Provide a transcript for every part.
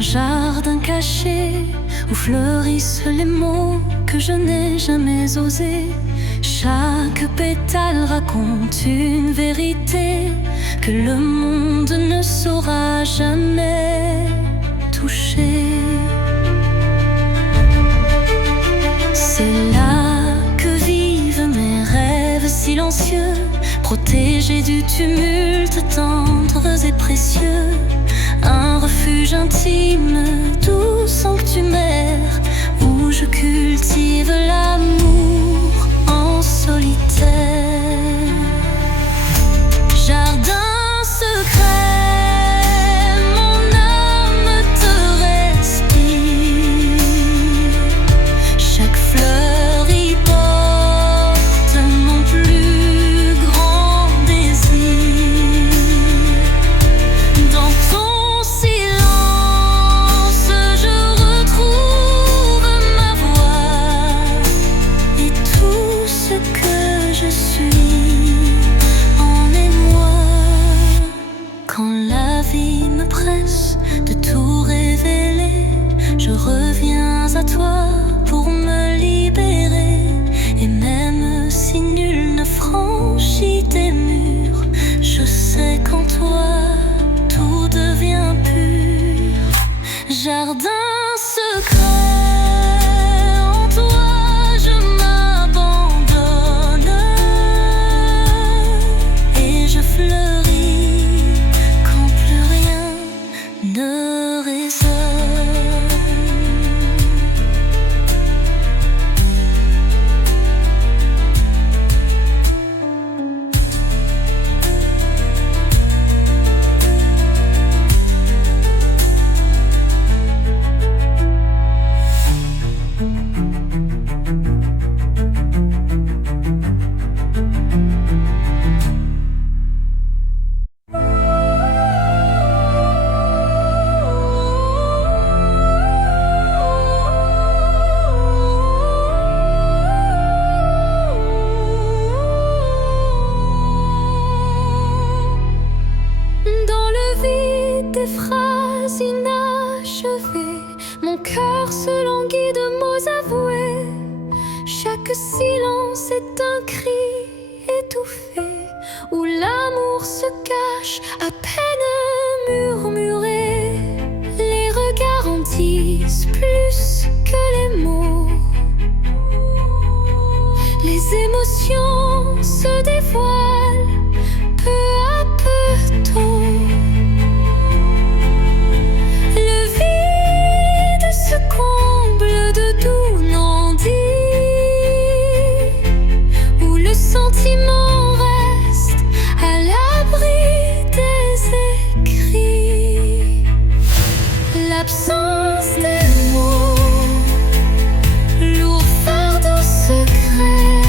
Un jardin caché où fleurissent les mots que je n'ai jamais osés. Chaque pétale raconte une vérité que le monde ne saura jamais toucher. C'est là que vivent mes rêves silencieux, protégés du tumulte, tendres et précieux. Un refuge intime, doux sanctuaire, où je cultive l'amour en solitaire. Jardin secret, mon âme te respire. Chaque fleur y porte mon plus grand désir. Dans ton silence, je retrouve ma voix et tout ce que je suis en émoi. Quand la vie me presse de tout révéler, je reviens à toi pour me libérer. Et même si nul ne franchit tes murs, je sais qu'en toi tout devient pur. Jardin secret, en toi je m'abandonne et je fleuris quand plus rien ne résonne. Dans le vide des phrases inachevées, mon cœur se languit de mots avoués. Chaque silence est un cri étouffé, où l'amour se cache à peine murmuré. Les regards en disent plus que les mots. Les émotions se dévoilent peu à peu tôt. Le vide se comble de doux non-dits, où le sentiment reste à l'abri des écrits. L'absence des mots, lourd fardeau secret,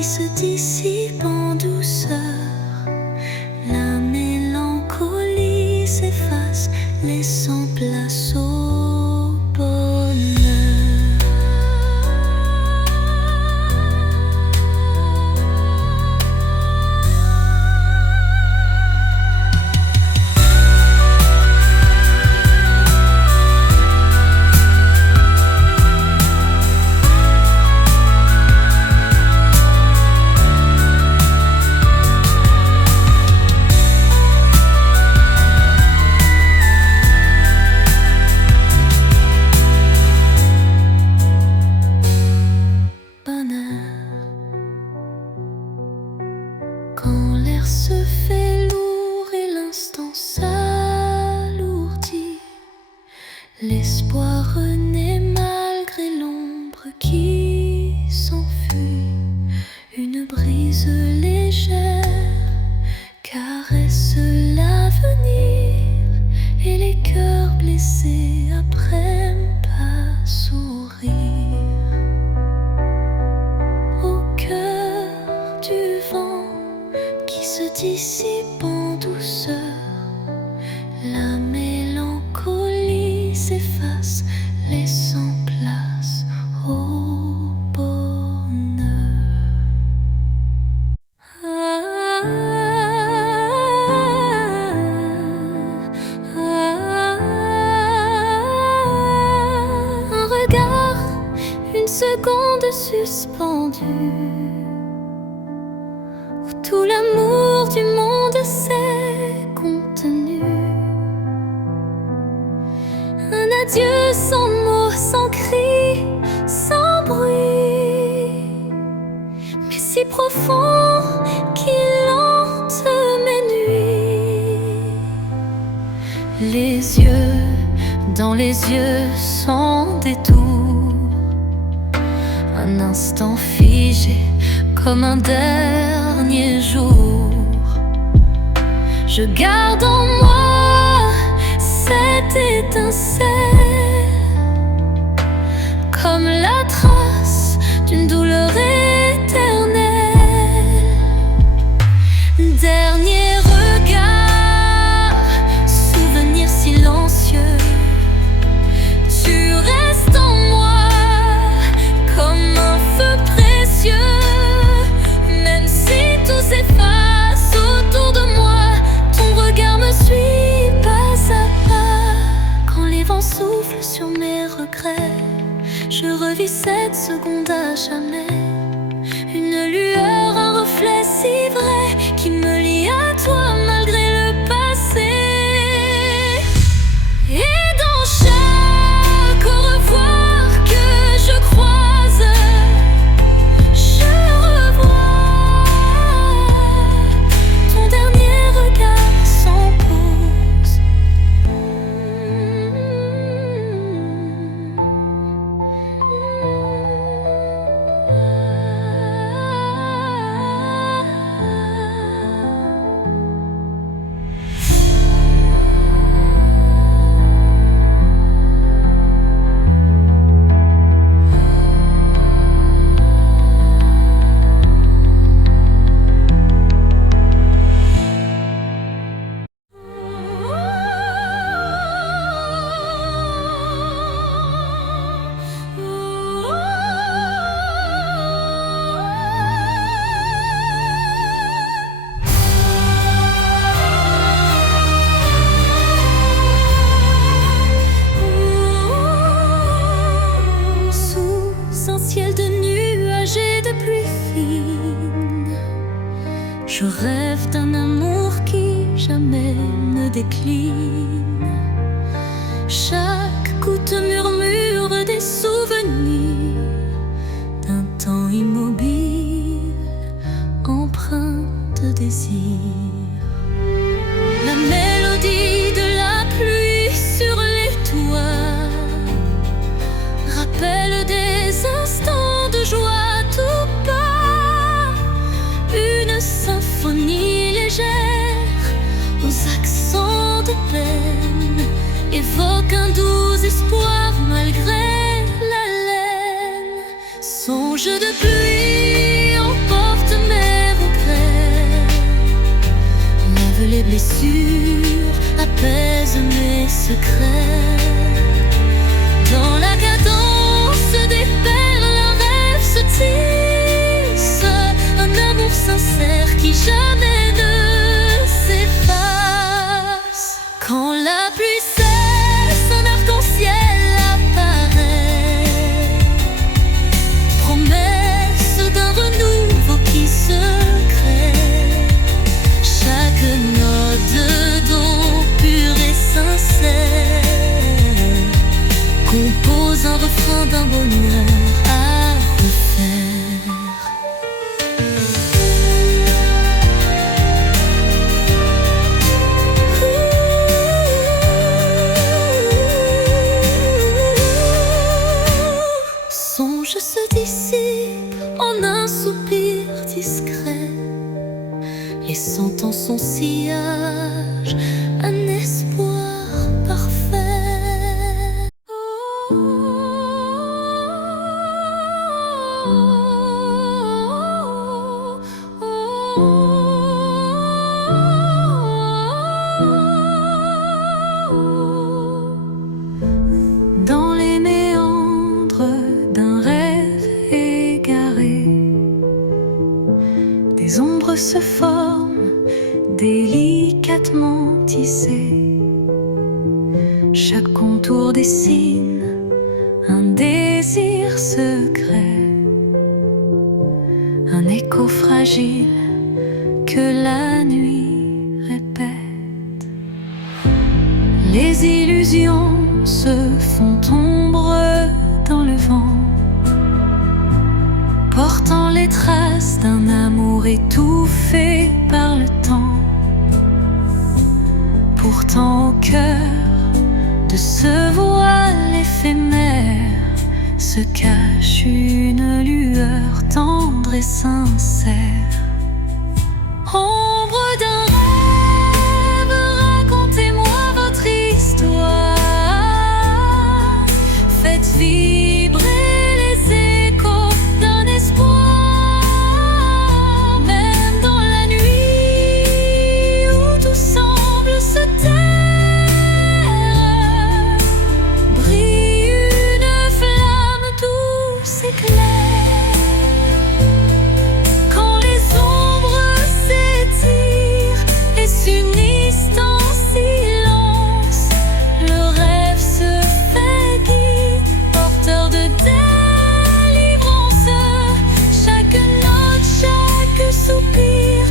qui se dissipe en douceur. La mélancolie s'efface, laissant place au bonheur. Quand l'air se fait lourd et l'instant s'alourdit, l'espoir renaît malgré l'ombre qui s'enfuit. Une brise légère caresse l'avenir et les cœurs blessés apprennent à sourire. Au cœur du vent qui se dissipe en douceur, la mélancolie s'efface, laissant place au bonheur. Un regard, une seconde suspendue, où tout l'amour du monde s'est contenu. Un adieu sans mots, sans cri, sans bruit, mais si profond qu'il hante mes nuits. Les yeux dans les yeux sans détour, un instant figé comme un dernier jour. Je garde en moi cette étincelle, comme la trace d'une douleur éternelle. Dernier regard, souvenir silencieux, tu restes en moi comme un feu précieux. Même si tout s'efface autour de moi, ton regard me suit pas à pas. Quand les vents soufflent sur mes regrets, je revis cette seconde à jamais. Une lueur, un reflet si vrai qui me lie à toi malgré le passé. Et dans chaque au revoir que je croise, je revois ton dernier regard sans pause. Je rêve d'un amour qui jamais ne décline. Chaque goutte murmure des souvenirs d'un temps immobile, empreint de désir. La mélodie de la pluie sur les toits rappelle des instants de joie tout bas. Une symphonie légère aux accents de peine évoque un doux espoir malgré la laine. Songe de pluie emporte blessures apaisent mes secrets. Dans la cadence des perles, un rêve se tisse, un amour sincère qui jamais ne s'efface. Quand la pluie cesse, un arc-en-ciel apparaît, promesse d'un renouveau qui se crée. Chaque note de don pur et sincère compose un refrain d'un bonheur à refaire. Songe se dissipe en un soupir discret, laissant en son sillage un espoir parfait. Dans les méandres d'un rêve égaré, des ombres se forment, délicatement tissées. Chaque contour dessine un désir secret, un écho fragile que la nuit répète. Les illusions se font ombre dans le vent, portant les traces d'un amour étouffé par le temps. Pourtant au cœur de ce voile éphémère se cache une lueur tendre et sincère. Ombre d'un rêve, racontez-moi votre histoire. Faites vibrer les échos d'un espoir. Même dans la nuit où tout semble se taire, brille une flamme douce et claire. Quand les ombres s'étirent et s'unissent en silence, le rêve se fait guide, porteur de délivrance. Chaque note, chaque soupir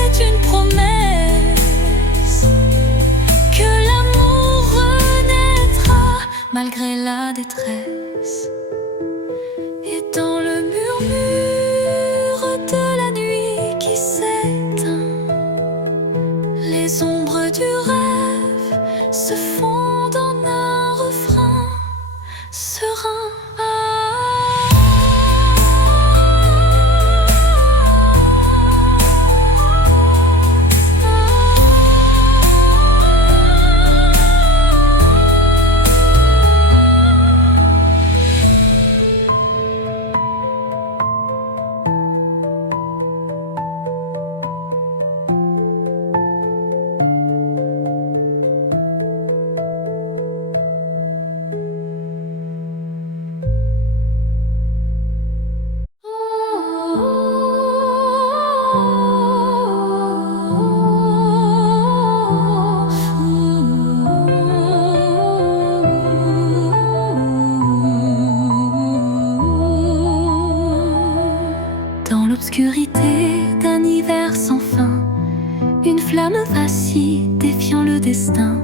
est une promesse que l'amour renaîtra malgré la détresse. Et dans le murmure de la nuit qui s'éteint, les ombres du rêve se fondent en un refrain serein. Dans l'obscurité d'un hiver sans fin, une flamme vacille défiant le destin.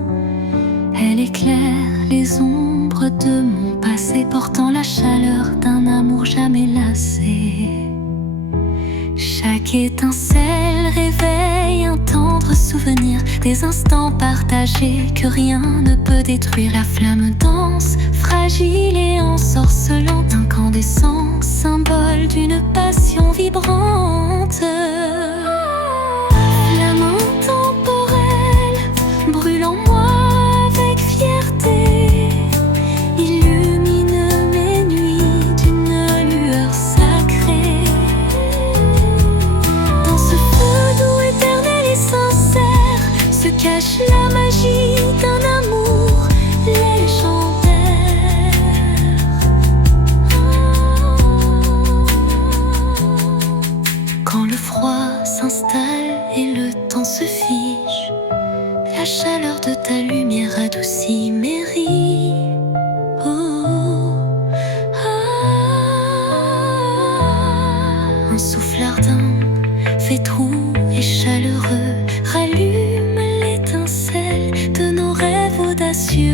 Elle éclaire les ombres de mon passé, portant la chaleur d'un amour jamais lassé. Chaque étincelle réveille un tendre souvenir, des instants partagés que rien ne peut détruire. La flamme danse, fragile et ensorcelante, incandescent, symbole d'une passion vibrante. Flamme intemporelle, brûle en moi avec fierté, illumine mes nuits d'une lueur sacrée. Dans ce feu doux, éternel et sincère, se Un souffle ardent, fait doux et chaleureux, rallume l'étincelle de nos rêves audacieux.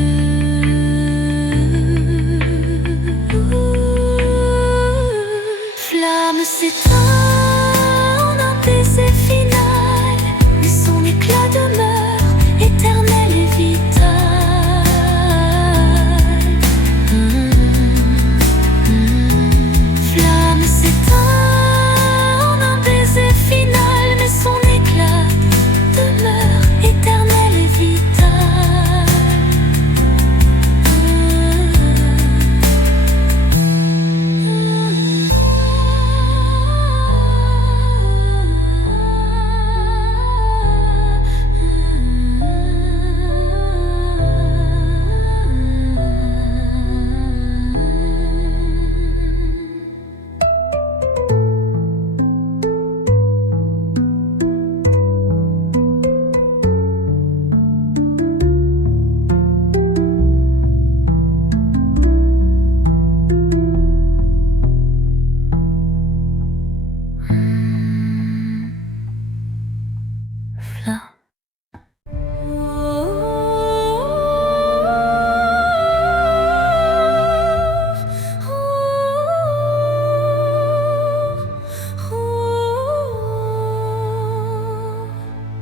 Flamme s'éteint en un baiser final, mais son éclat demeure éternel et vital. Flamme s'éteint en un baiser final, mais son éclat demeure éternel et vital.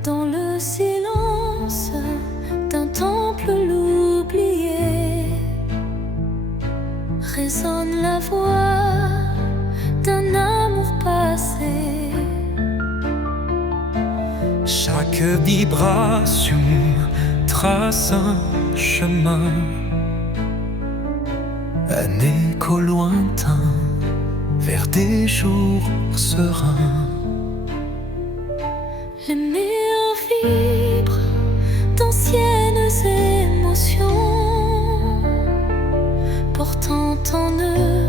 Dans le silence d'un temple l'oublié, résonne la voix d'un amour passé. Chaque vibration trace un chemin, un écho lointain vers des jours sereins. Les murs vibrent d'anciennes émotions, portant en eux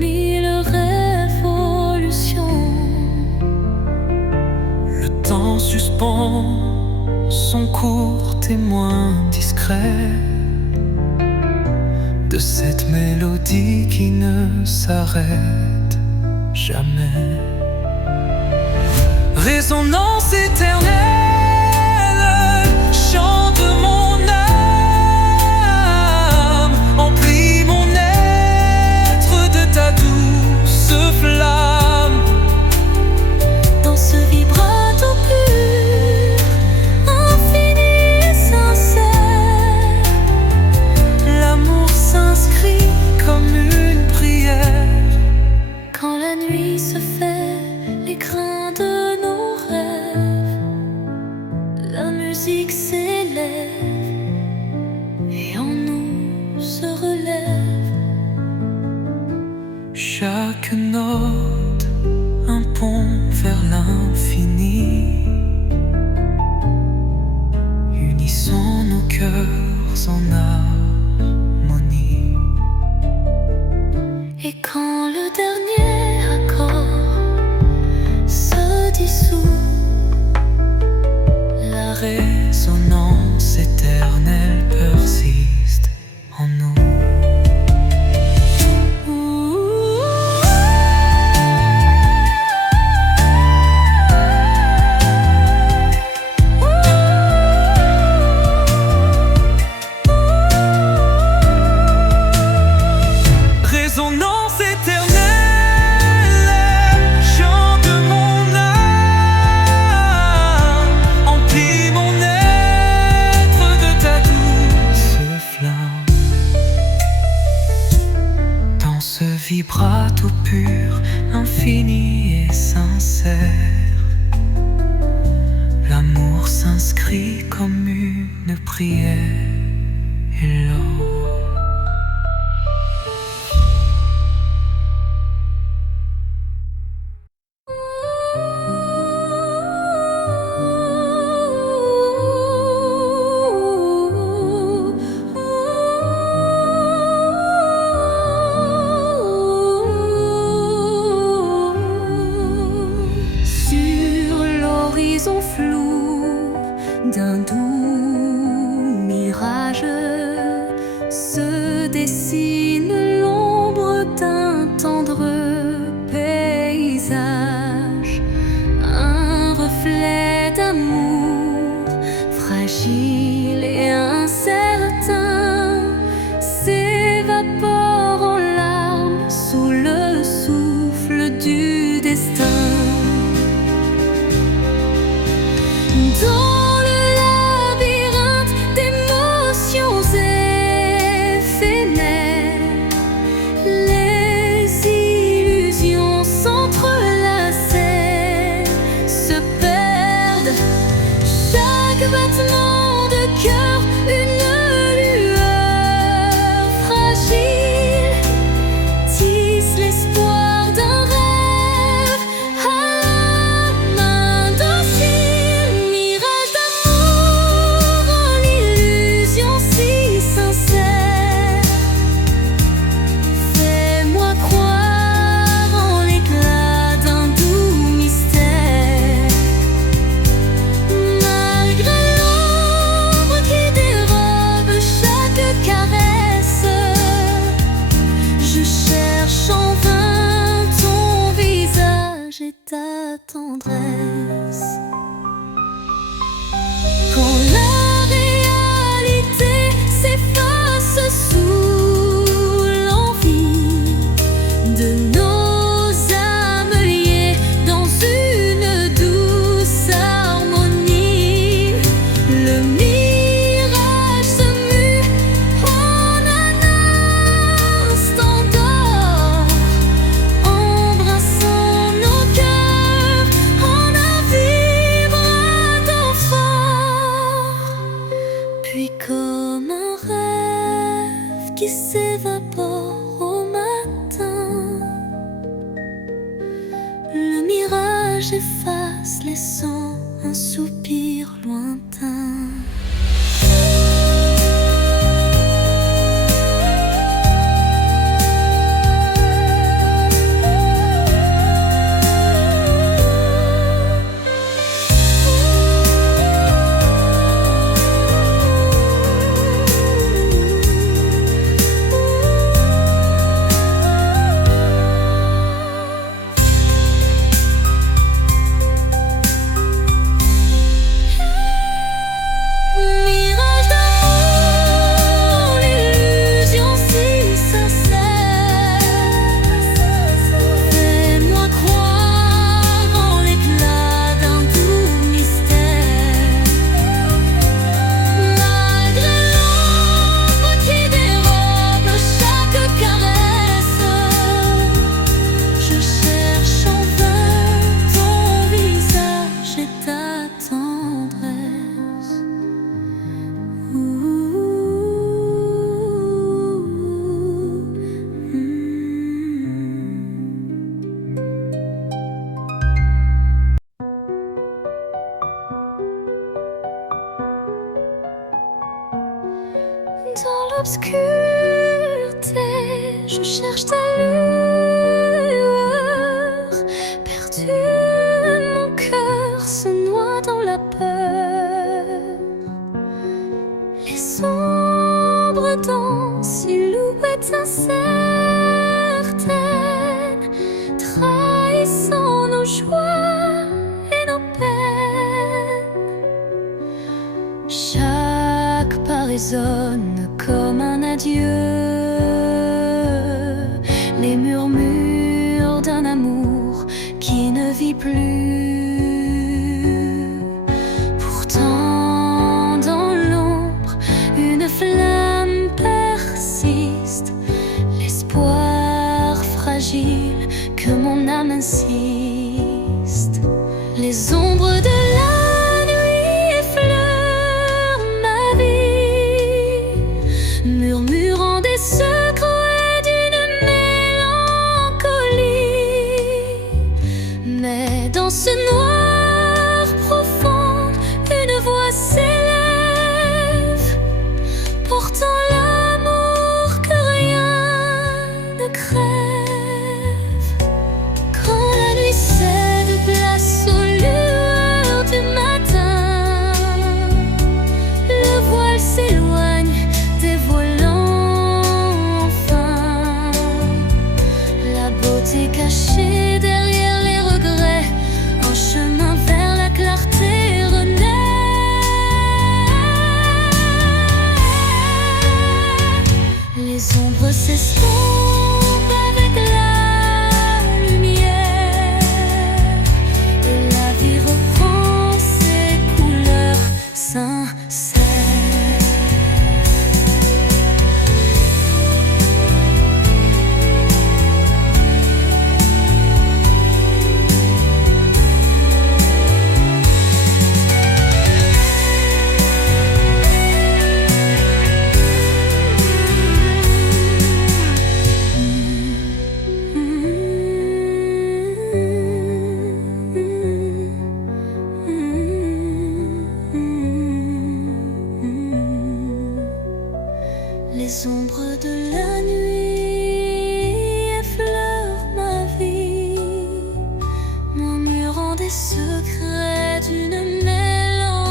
mille révolutions. Le temps suspend son court témoin discret de cette mélodie qui ne s'arrête jamais. Résonance éternelle, chant de mon âme, emplis mon être de ta douce flamme. Dans ce vibrato pur, infini et sincère, L'amour s'inscrit comme une prière. quand la nuit se fait l'écrin de nos rêves, la musique s'élève et en nous se relève. Chaque note un pont vers l'infini. Unissons nos cœurs en harmonie. Et quand le dernier accord se dissout, La résonance éternelle persiste en nous. Résonance éternelle, chant de mon âme, emplis mon être de ta douce flamme. Dans ce vibrato pur, infini et sincère, l'amour s'inscrit comme une prière et l'or. ta tendresse. Quand la réalité s'efface sous l'envie de nos âmes liées dans une douce harmonie, le mirage se mue en un instant d'or, embrassant nos cœurs en un vibrato fort. Puis comme un rêve qui s'évapore au matin, le mirage efface, laissant un soupir lointain. Mirage d'amour, l'illusion si sincère, fais-moi croire en l'éclat d'un doux mystère. Malgré l'ombre qui dérobe chaque caresse, je cherche en vain ton visage et ta tendresse. Dans l'obscurité, je cherche ta lueur. Perdu, mon cœur se noie dans la peur. Les ombres dansent, silhouettes incertaines, trahissant nos joies et nos peines. Chaque pas résonne comme un adieu, les murmures d'un amour qui ne vit plus. Pourtant dans l'ombre, une flamme persiste, l'espoir fragile que mon âme insiste. Les ombres de la nuit effleurent ma vie, murmurant des secrets d'une mélancolie. Mais dans ce noir profond, une voix s'élève, portant l'amour que rien ne crève. Quand la nuit cède place aux lueurs du matin, le voile s'éloigne, dévoilant enfin la beauté cachée derrière les regrets. Un chemin vers la clarté renaît. Les ombres s'estompent avec la lumière, et la vie reprend ses couleurs sincères. Les ombres de la nuit effleurent ma vie, murmurant des secrets d'une mélancolie.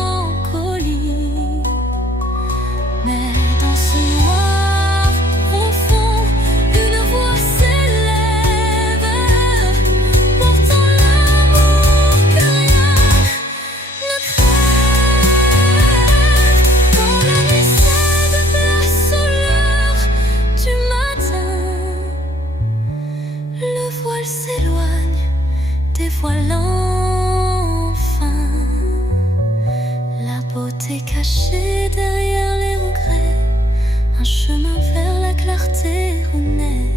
Mais dans ce noir profond, une voix s'élève, portant l'amour dévoile enfin la beauté cachée derrière les regrets, un chemin vers la clarté où naît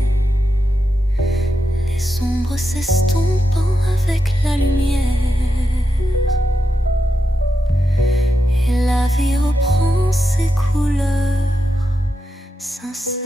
les ombres s'estompant avec la lumière, et la vie reprend ses couleurs sincères.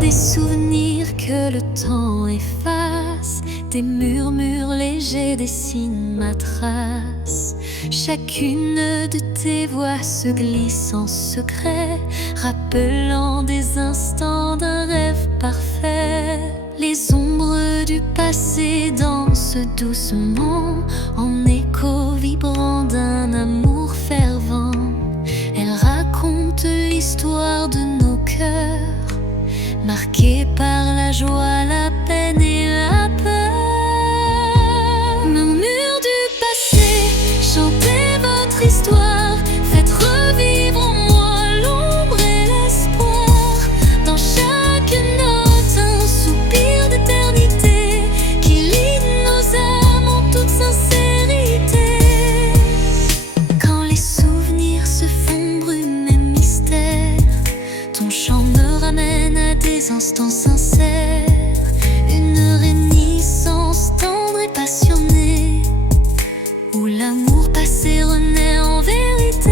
Des souvenirs que le temps efface, des murmures légers dessinent ma trace. Chacune de tes voix se glisse en secret, rappelant des instants d'un rêve parfait. Les ombres du passé dansent doucement, en écho vibrant d'un amour fervent. Elles racontent l'histoire de nos cœurs, marqué par la joie, la peine et la peur. Murmures du passé, chantez votre histoire, faites revivre en moi l'ombre et l'espoir. Dans chaque note, un soupir d'éternité qui lie nos âmes en toute sincérité. Quand les souvenirs se font brume et mystère, ton chant me ramène à des instants sincères, une réminiscence tendre et passionnée, où l'amour passé renaît en vérité.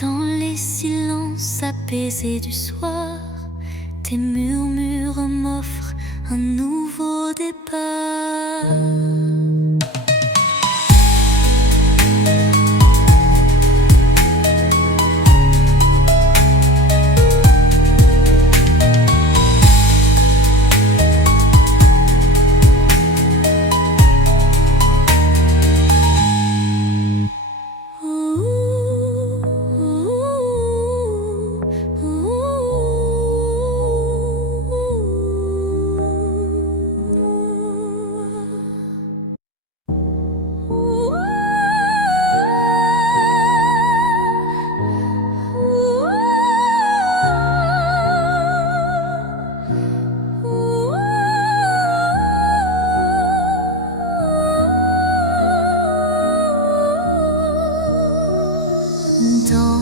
Dans les silences apaisés du soir, tes murmures m'offrent un nouveau départ. Dans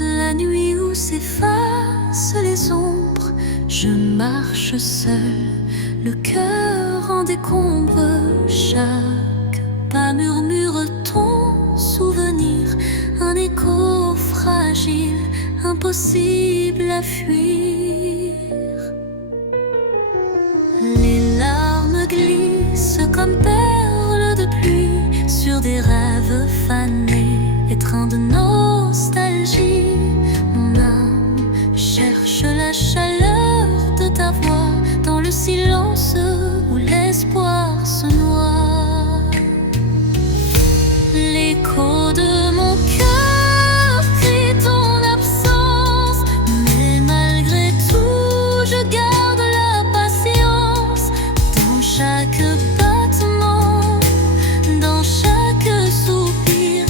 la nuit où s'effacent les ombres, je marche seul, le cœur en décombre. Chaque pas murmure ton souvenir, un écho fragile, impossible à fuir. Les larmes glissent comme perles de pluie sur des rêves fanés, étreints de nostalgie. Mon âme cherche la chaleur de ta voix dans le silence où l'espoir se noie. L'écho de mon cœur crie ton absence, mais malgré tout je garde la patience. Dans chaque battement, dans chaque soupir,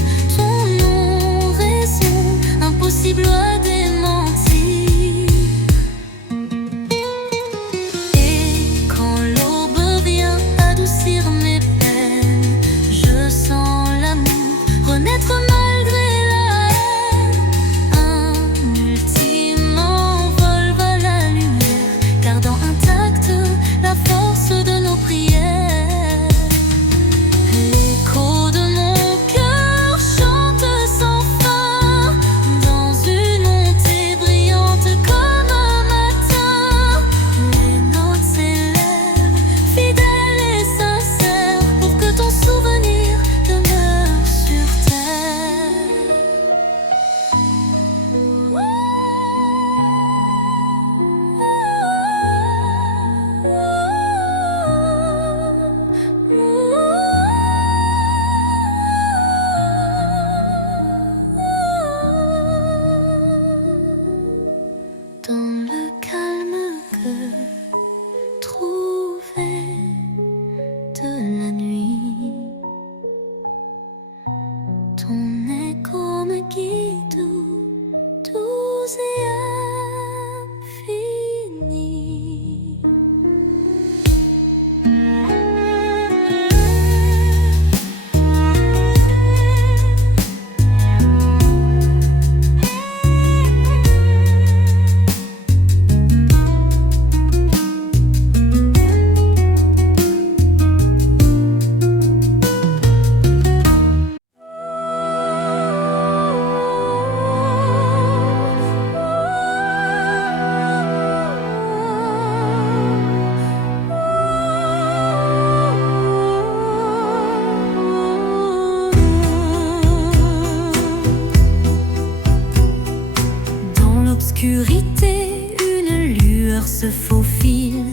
l'obscurité, une lueur se faufile,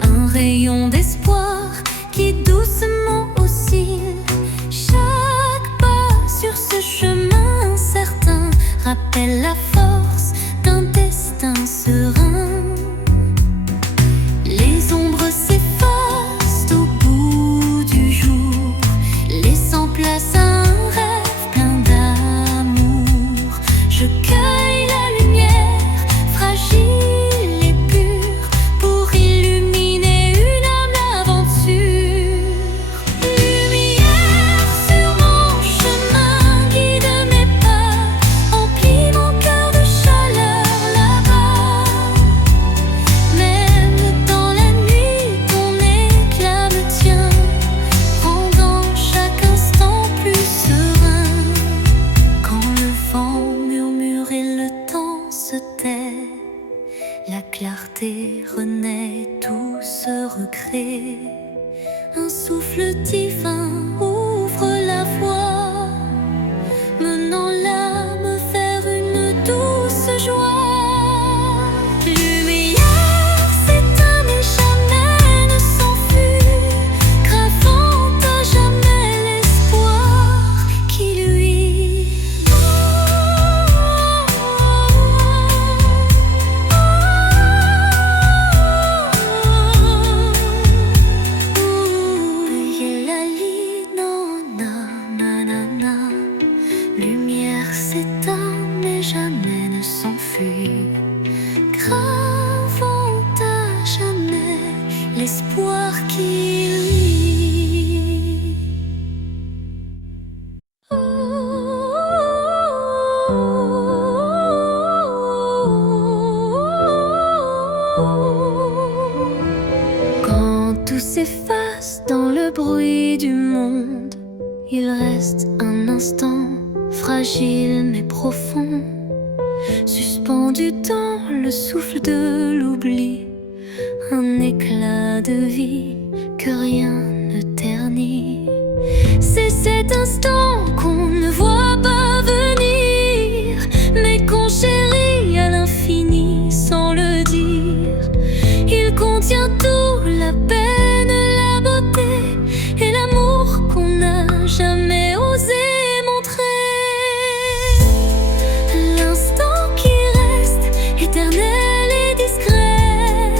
un rayon d'espoir qui doucement oscille. Chaque pas sur ce chemin incertain rappelle la force d'un destin serein. Les ombres s'effacent au bout du jour, laissant place à un rêve plein d'amour. Je cueille la lumière, fragile et pure, pour illuminer une âme d'aventure. Lumière sur mon chemin, guide mes pas, emplis mon cœur de chaleur là-bas. Même dans la nuit, ton éclat me tient, rendant chaque instant plus serein. Quand le vent murmure et le temps se tait, la clarté renaît, tout se recrée. Un souffle divin ouvre la voie, menant l'âme vers une douce joie. Lumière s'éteint mais jamais ne s'enfuit, gravant à jamais l'espoir qui luit. Lumière s'éteint mais jamais ne s'enfuit, gravant à jamais l'espoir qui luit. Quand tout s'efface dans le bruit du monde, il reste un instant fragile mais profond, suspendu dans le souffle de l'oubli, un éclat de vie que rien ne ternit. C'est cet instant qu'on ne voit pas venir, mais qu'on chérit à l'infini sans le dire. Il contient tout, la peine, la beauté et l'amour qu'on n'a jamais osé montrer. L'instant qui reste éternel et discret,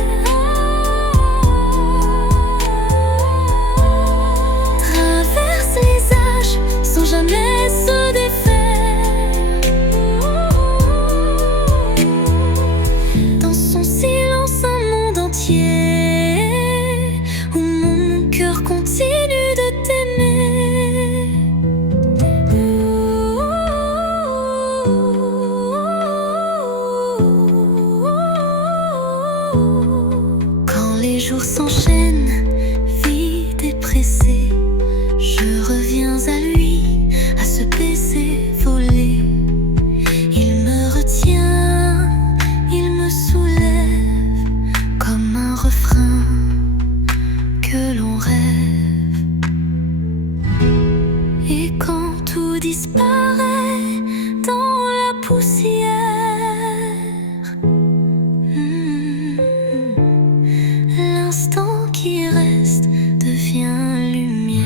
traverse les âges sans jamais se défaire. Dans son silence un monde entier, où mon cœur continue de t'aimer. Quand les jours s'enchaînent, vides et pressés, je reviens à lui, à ce baiser volé. Il me retient, il me soulève, comme un refrain que l'on rêve. Et quand tout disparaît dans la poussière, l'instant qui reste devient lumière.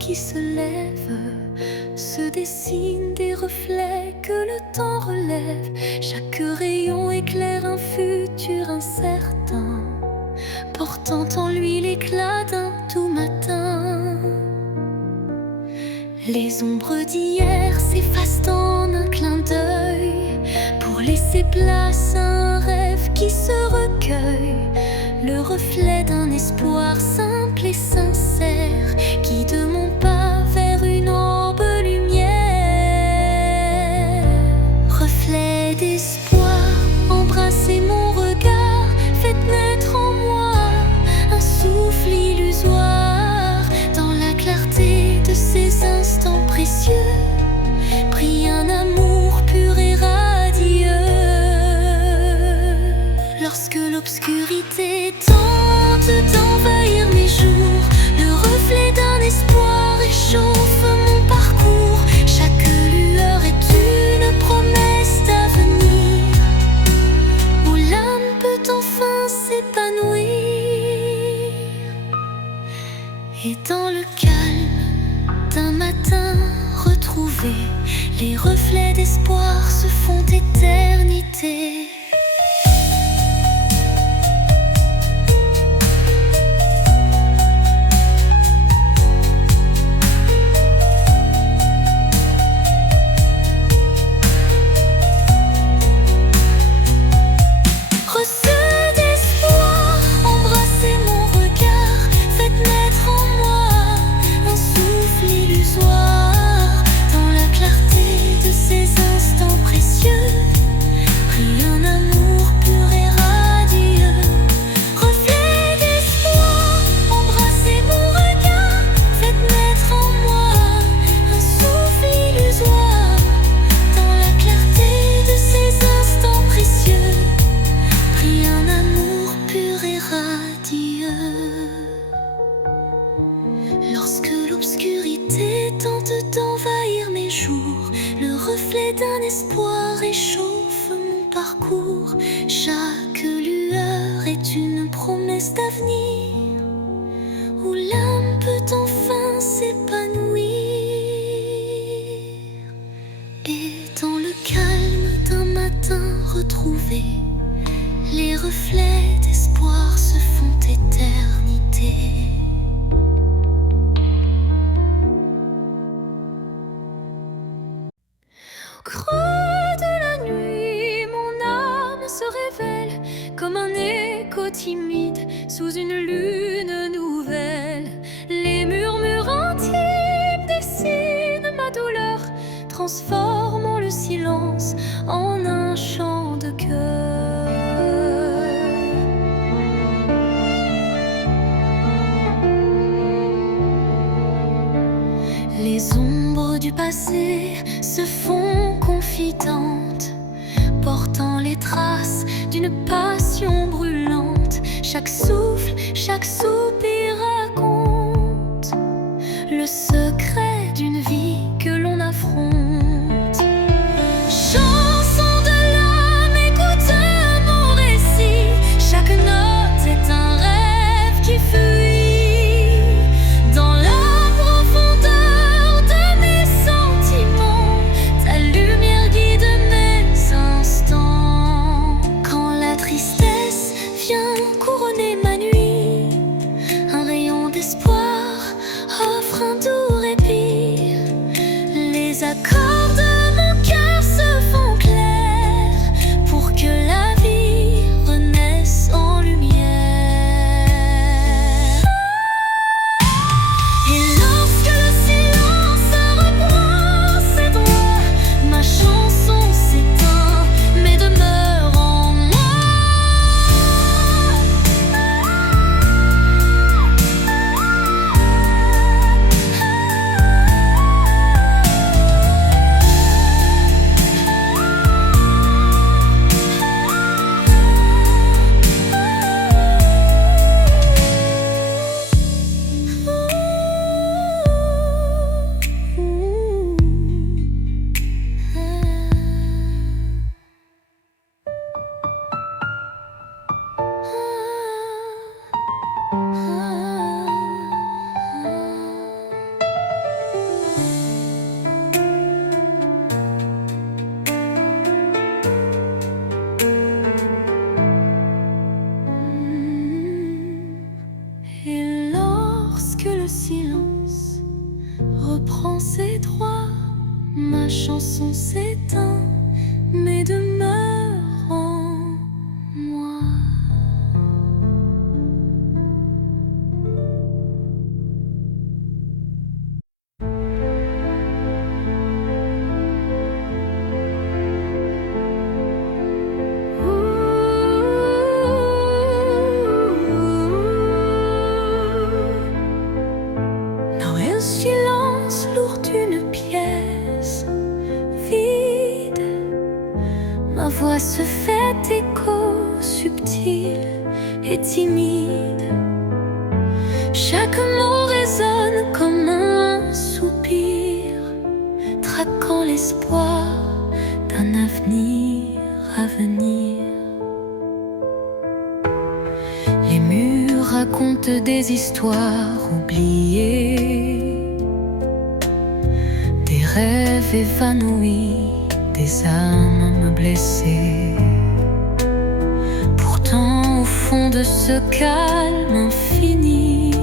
qui se lève, se dessinent des reflets que le temps relève. Chaque rayon éclaire un futur incertain, portant en lui l'éclat d'un tout matin. Les ombres d'hier s'effacent en un clin d'œil, pour laisser place à un rêve qui se recueille. Le reflet d'un espoir simple et sincère, guide mon pas vers une aube lumière. Reflet d'espoir, embrassez mon regard, faites naître en moi un souffle illusoire. Dans la clarté de ces instants précieux, brille un amour pur et radieux. Lorsque l'obscurité tente d'envahir mes jours, le reflet d'un espoir réchauffe mon parcours. Chaque lueur est une promesse d'avenir, où l'âme peut enfin s'épanouir. Et dans le calme d'un matin retrouvé, les reflets d'espoir se font éternité. Lorsque l'obscurité tente d'envahir mes jours, le reflet d'un espoir réchauffe mon parcours. Chaque lueur est une promesse d'avenir, où l'âme peut enfin s'épanouir. Et dans le calme d'un matin retrouvé, les reflets d'espoir se font éternité. Au creux de la nuit, mon âme se révèle comme un écho timide sous une lune nouvelle. Les murmures intimes dessinent ma douleur, transformant le silence en un chant de cœur. Les ombres du passé se font confidentes, portant les traces d'une passion brûlante. Chaque souffle, chaque soupir raconte le secret d'une vie que l'on affronte. Chanson de l'âme, écoute mon récit. Chaque note est un rêve qui fuit. Les accords de mon cœur se font clairs pour que la vie renaisse en lumière. Et lorsque le silence reprend ses droits, ma chanson s'éteint mais demeure en moi. silence reprend ses droits, ma chanson s'éteint, mais demeure en moi. Un silence lourd d'une pièce vide, ma voix se fait écho subtil et timide. Chaque mot résonne comme un soupir, traquant l'espoir d'un avenir à venir. Les murs racontent des histoires oubliées, des rêves évanouis, des âmes blessées. Pourtant, au fond de ce calme infini,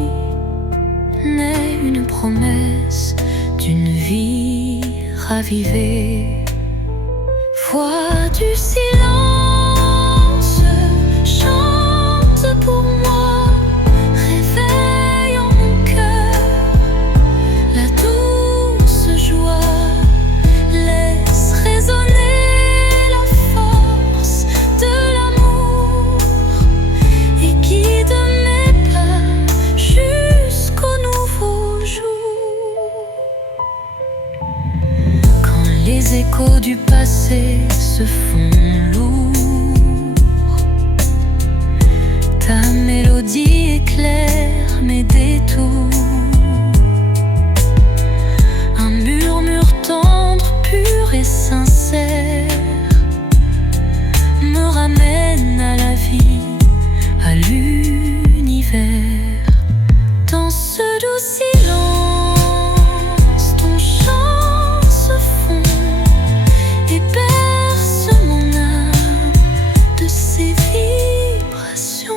naît une promesse d'une vie ravivée. Voix du silence, chante pour moi, réveille en mon cœur la douce joie, laisse résonner la force de l'amour et guide mes pas jusqu'au nouveau jour. Quand les échos du passé se font lourds, ta mélodie éclaire mes détours. Un murmure tendre, pur et sincère me ramène à la vie, à l'univers. Dans ce doux silence, ton chant se fond et berce mon âme de ses vibrations.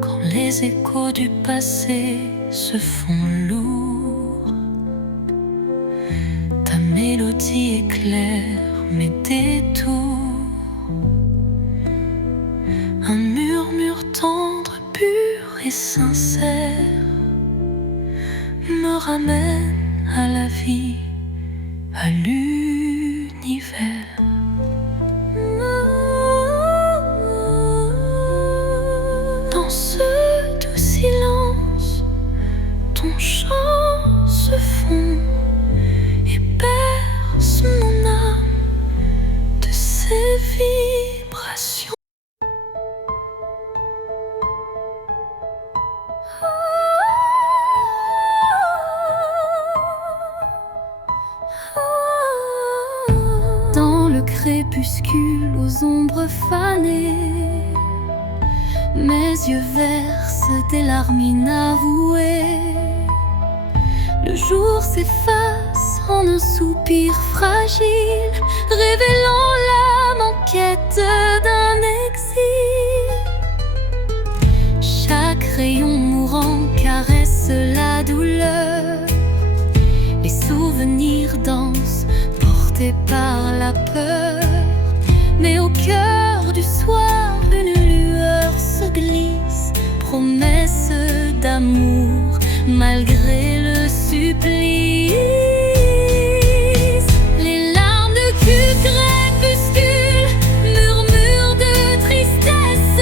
Quand les échos du passé se font lourds, ta mélodie éclaire mes détours. Un murmure tendre, pur et sincère me ramène à la vie, à l'univers. Dans ce doux silence, ton chant se fond et berce mon âme de ses vibrations. Dans le crépuscule aux ombres fanées, mes yeux versent des larmes inavouées. Le jour s'efface en un soupir fragile, révélant l'âme en quête d'un exil. Chaque rayon mourant caresse la douleur. Les souvenirs dansent, portés par la peur. Mais au cœur du soir, une lueur se glisse, promesse d'amour malgré le supplice. Les larmes de crépuscule, murmures de tristesse,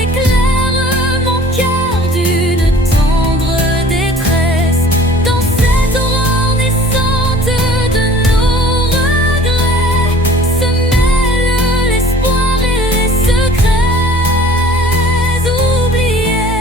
éclairent mon cœur d'une tendre détresse. Dans cette aurore naissante de nos regrets se mêlent l'espoir et les secrets oubliés.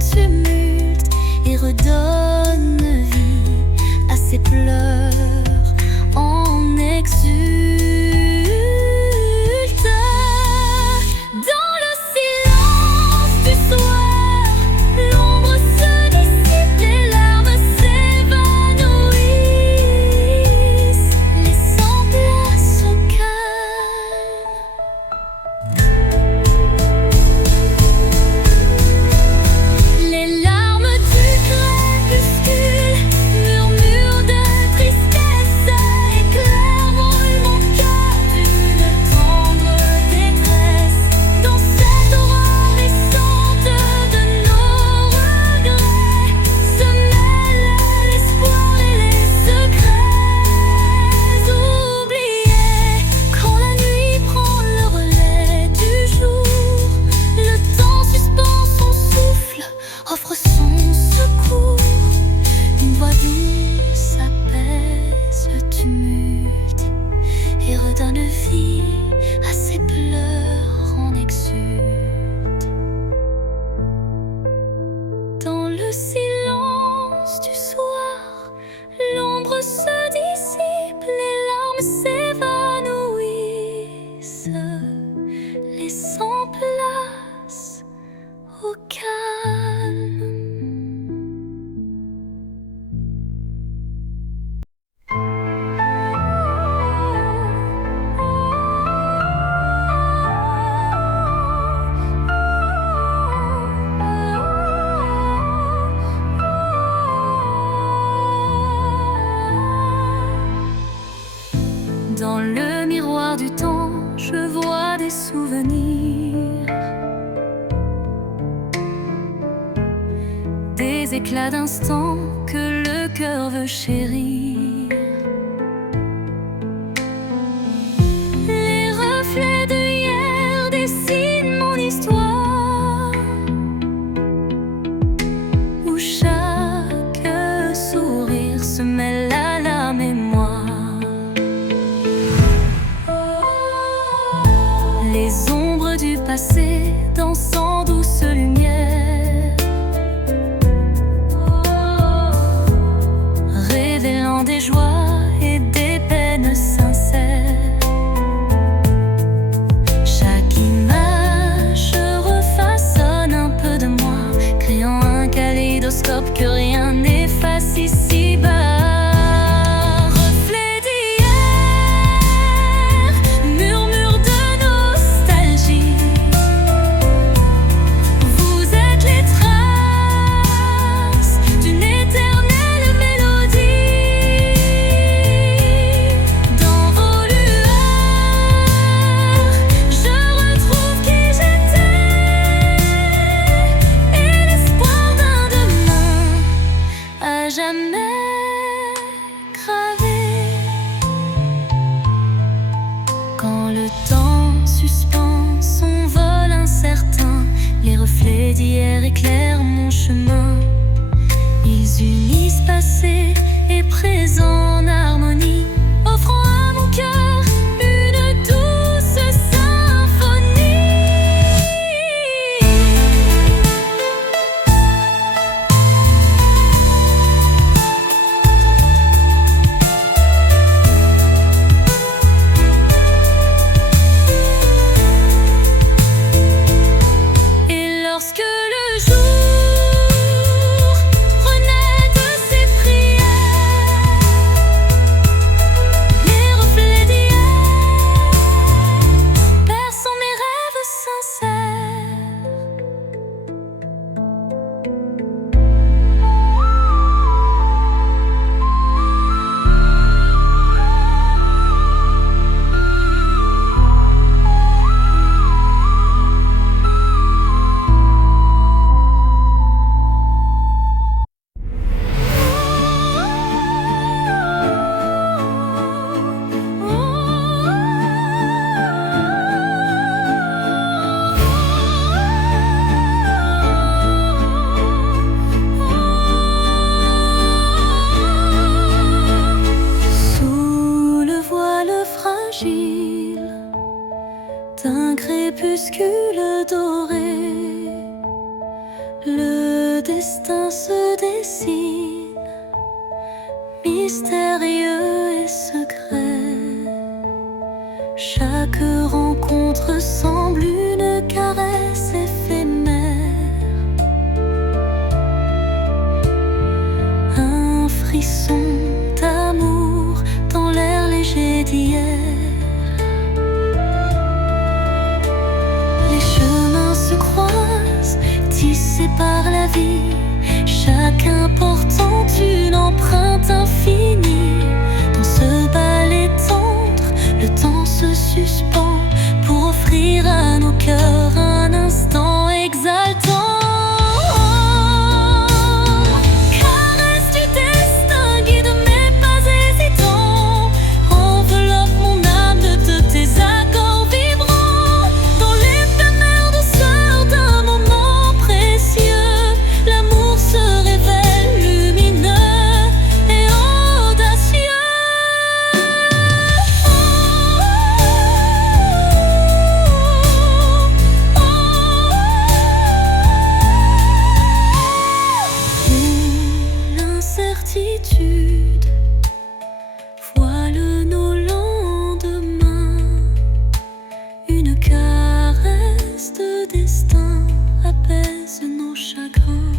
tumulte et redonne vie à ses pleurs en exulte. Dans le silence du soir, l'ombre se dissipe, les larmes s'évanouissent, laissant place au calme. Les larmes du crépuscule, murmures de tristesse, éclairent mon cœur d'une tendre détresse. Dans cette aurore récente de nos regrets se mêlent l'espoir et les secrets oubliés. Quand la nuit prend le relais du jour, le temps suspend son souffle, offre son secours. Une voix douce apaise le tumulte et redonne vie à ses pleurs en exulte. Dans le silence du soir, l'ombre se dissipe, les larmes s'évanouissent, laissant place au calme. Dans le miroir du temps, je vois des souvenirs, des éclats d'instants que le cœur veut chérir. Les reflets de hier dessinent mon histoire, où chaque sourire se mêle à la mémoire. Les ombres du passé dansant douce lumière, révélant des joies et des peines sincères. Chaque image refaçonne un peu de moi, créant un kaléidoscope que rien n'efface ici-bas. Reflet d'hier, murmure de nostalgie, vous êtes les traces d'une éternelle mélodie. Dans vos lueurs, je retrouve qui j'étais et l'espoir d'un demain à jamais gravé. Quand le temps suspend son vol incertain, les reflets d'hier éclairent mon chemin. Ils unissent passé et présent en harmonie, offrant à mon cœur une douce symphonie. Et lorsque le jour renaît de ses prières, les reflets d'hier bercent mes rêves sincères. Sous le voile fragile d'un crépuscule doré, le destin se dessine, mystérieux et secret. Chaque rencontre semble une caresse éphémère, un frisson d'amour dans l'air léger d'hier. Les chemins se croisent, tissés par la vie, chacun portant une empreinte infinie. Dans ce ballet tendre, le temps se suspend pour offrir à nos cœurs un instant exaltant. Caresse du destin, guide mes pas hésitants, enveloppe mon âme de tes accords vibrants. Dans l'éphémère douceur d'un moment précieux, l'amour se révèle lumineux et audacieux. L'incertitude voile nos lendemains, une caresse de destin apaise nos chagrins.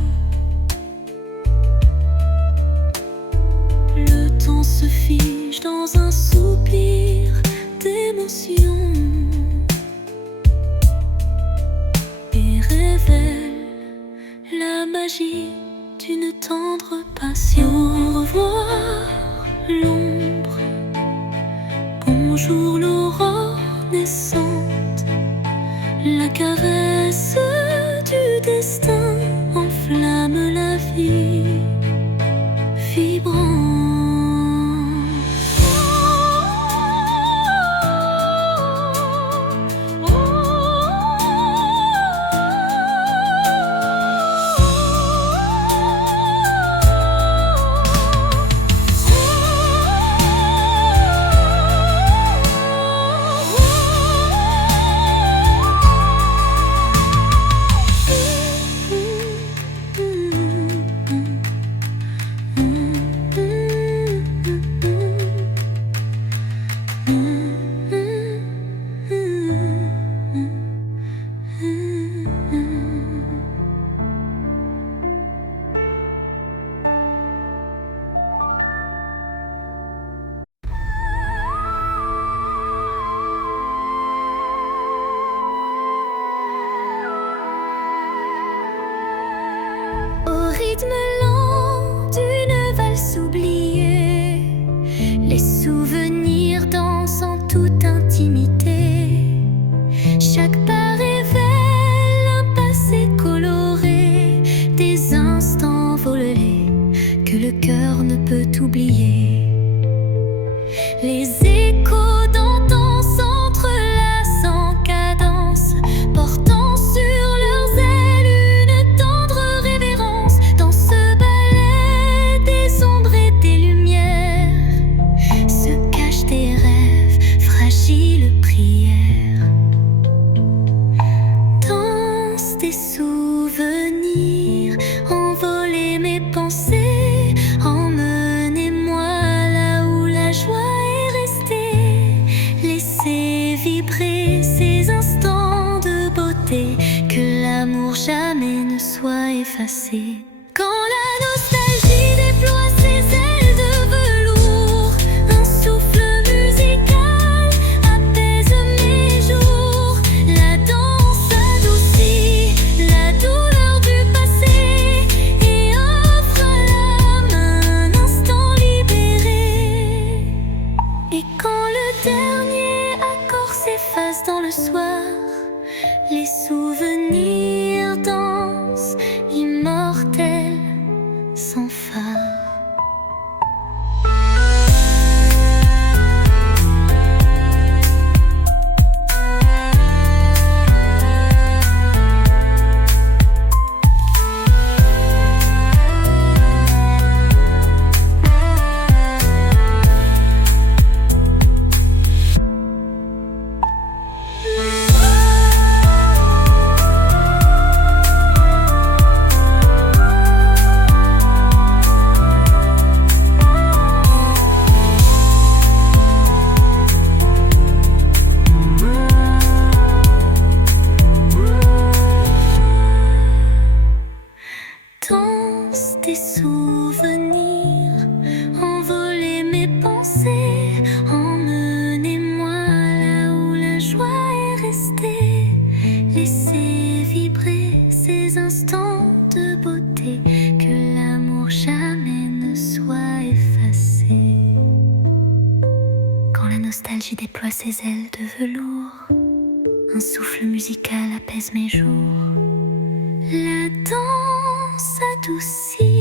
Le temps se fige dans un soupir d'émotion et révèle la magie d'une tendre passion. Au revoir l'ombre, bonjour l'aurore naissante. La caresse du destin enflamme la vie vibrante. Au rythme lent d'une valse oubliée, les souvenirs dansent en toute intimité. Chaque pas révèle un passé coloré, des instants volés que le cœur ne peut oublier. Les échos d'antan s'entrelacent en cadence, portant sur leurs ailes une tendre révérence. Dans ce ballet des ombres et des lumières se cachent des rêves, fragiles prières. Danse des souvenirs, envoler mes pensées, emmenez-moi là où la joie est restée. Laissez vibrer ces instants de beauté, que l'amour jamais ne soit effacé. Quand la nostalgie déploie ses ailes de velours, un souffle musical apaise mes jours. La danse adoucit la douleur du passé et offre à l'âme un instant libéré. Et quand le dernier accord s'efface dans le soir, les souvenirs dansent immortels. déploie ses ailes de velours. Un souffle musical apaise mes jours. La danse adoucit